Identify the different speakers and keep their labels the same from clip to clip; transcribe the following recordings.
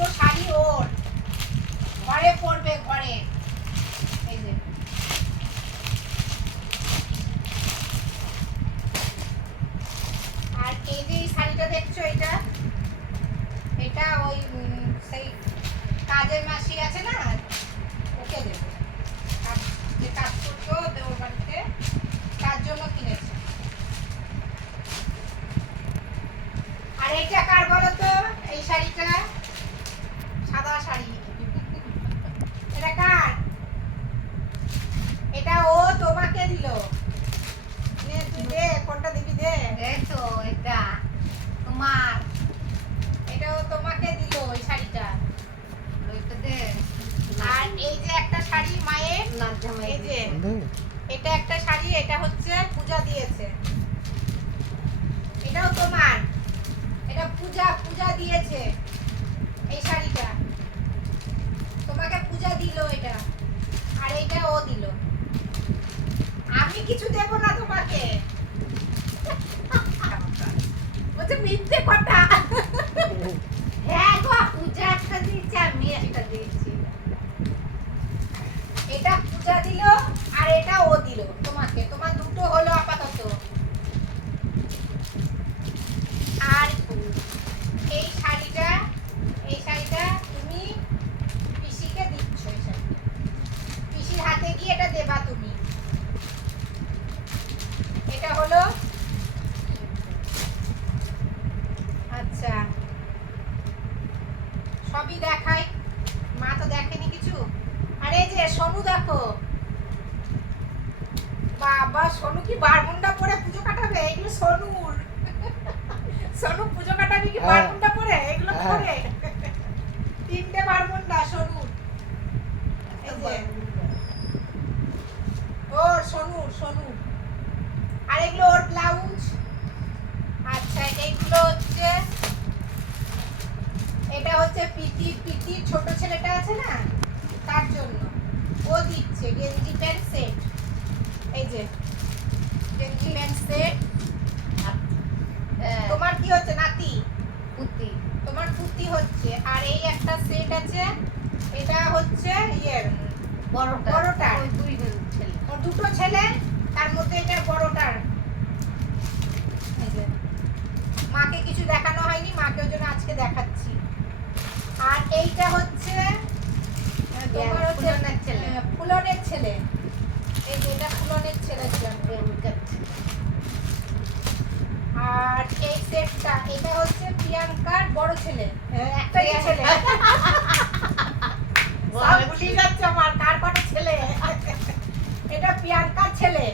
Speaker 1: দুটো শাড়ি ওর। ঘরে পড়বে ঘরে। আর এই যে শাড়িটা দেখছ এটা? এটা ওই সেই কাজের মাসি আছে না? ওকে দেবো। যে কাজ করতো দেওয়ার বাড়িতে, তার জন্য কিনেছে। আর এটা কার বলো তো? এই শাড়িটা? সাদা শাড়ি এটা কার এটা ও তোমাকে দিল নে তুই দে কোনটা দিবি দে
Speaker 2: এই তো এটা তোমার
Speaker 1: এটা ও তোমাকে দিল এই শাড়িটা
Speaker 2: ওইটা দে আর এই
Speaker 1: যে একটা শাড়ি মায়ের
Speaker 2: নাচ জামাই এই যে দে।
Speaker 1: এটা একটা শাড়ি এটা হচ্ছে পূজা দিয়েছে এটাও তোমার এটা পূজা পূজা দিয়েছে এই শাড়িটা তোমাকে পূজা দিল এটা আর এইটা ও দিল আমি কিছু দেব না তোমাকে বলছে মিথ্যে কথা।
Speaker 2: হ্যাঁ গো, পূজা একটা দিয়েছে, আমি একটা দিয়েছি।
Speaker 1: এটা পূজা দিল আর এটা ও দিল তোমাকে। তোমার দুটো হলো আপাতত। আর এই শাড়িটা এই শাড়িটা তুমি পিসিকে দিচ্ছ এই শাড়িটা। পিসির হাতে গিয়ে এটা দেবা তুমি। এটা হলো আচ্ছা সবই দেখাই মা তো দেখেনি কিছু আরে এই যে সোনু দেখো। বাবা সোনু কি বারমুন্ডা পরে পুজো কাটাবে? এগুলো সোনুর। সোনু পুজো কাটাবে কি হ্যাঁ। বারমুন্ডা পরে? এগুলো হ্যাঁ। পরে? তিনটে বারমুন্ডা সোনুর।
Speaker 2: এই যে।
Speaker 1: ওর সোনুর সোনুর। আর এগুলো ওর ব্লাউজ। আচ্ছা এইগুলো হচ্ছে এটা হচ্ছে পিটি পিটি ছোট ছেলেটা আছে না? তার জন্য। ও দিচ্ছে গেঞ্জি প্যান্ট সেট। এই যে গেঞ্জি প্যান্ট সেট।
Speaker 2: হ্যাঁ,
Speaker 1: তোমার কি হচ্ছে নাতি?
Speaker 2: পুতি
Speaker 1: তোমার কুর্তি হচ্ছে আর এই একটা সেট আছে এটা হচ্ছে ইয়ের
Speaker 2: বড়টা। বড়টা। ওই দুই ছেলে।
Speaker 1: দুটো ছেলে তার মধ্যে এটা বড়টার। মাকে কিছু দেখানো হয়নি মাকে ওই জন্য আজকে দেখাচ্ছি। আর এইটা হচ্ছে আহ, তোমার হচ্ছে
Speaker 2: ফুলনের ছেলে।
Speaker 1: আহ, ফুলনের ছেলে এই যে এটা ছেলের জন্য আর এই সেটটা এটা হচ্ছে প্রিয়াঙ্কার বড় ছেলে।
Speaker 2: একটাই ছেলে। ভুলিয়ে
Speaker 1: যাচ্ছে আমার কার কটা ছেলে? এটা প্রিয়াঙ্কার ছেলে।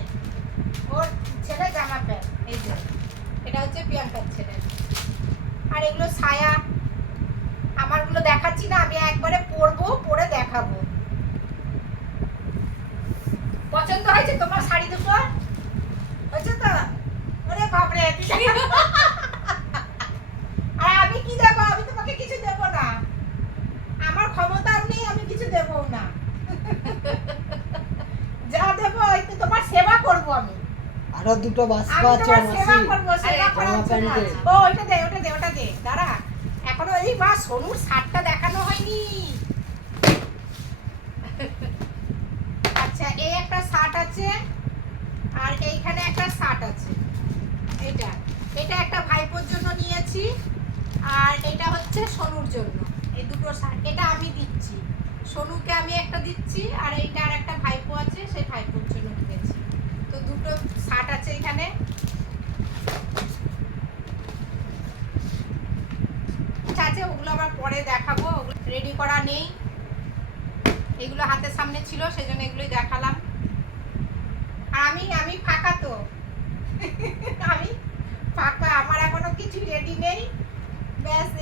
Speaker 1: ওর ছেলে জামা প্যান্ট এই যে। এটা হচ্ছে প্রিয়াঙ্কার ছেলে। আর এগুলো ছায়া। আমারগুলো দেখাচ্ছি না আমি একবারে পরবো পরে দেখাবো। পছন্দ হয়েছে তোমার শাড়ি দুটো হয়েছে তো? ওরে বাপরে আর আমি কি দেবো? আমি তোমাকে কিছু দেবো না। আমার ক্ষমতাও নেই আমি কিছু দেবো না। যা দেবো ওই তোমার সেবা করব আমি।
Speaker 3: আরও দুটো বাস্ক আমি আছে তোমার সেবা
Speaker 1: করব সেবা করার জন্য। ও ওইটা দে ওটা দে ওটা দে। দাঁড়া এখনও এই মা সোনুর শার্টটা দেখানো হয়নি আচ্ছা এই একটা শার্ট আছে আর এইখানে একটা শার্ট আছে এটা এটা একটা ভাইপোর নিয়েছি আর এটা হচ্ছে সোনুর জন্য। এই দুটো শার্ট এটা আমি দিচ্ছি। সোনুকে আমি একটা দিচ্ছি আর এইটা আর একটা ভাইপো আছে সেই ভাইপোর জন্য কিনেছি তো দুটো শার্ট আছে এখানে। আচ্ছা, আছে ওগুলো আবার পরে দেখাবো। রেডি করা নেই। এগুলো হাতের সামনে ছিল সেজন্য এগুলোই দেখালাম। আমি আমি ফাঁকা তো। আমি ফাঁকা আমার এখনও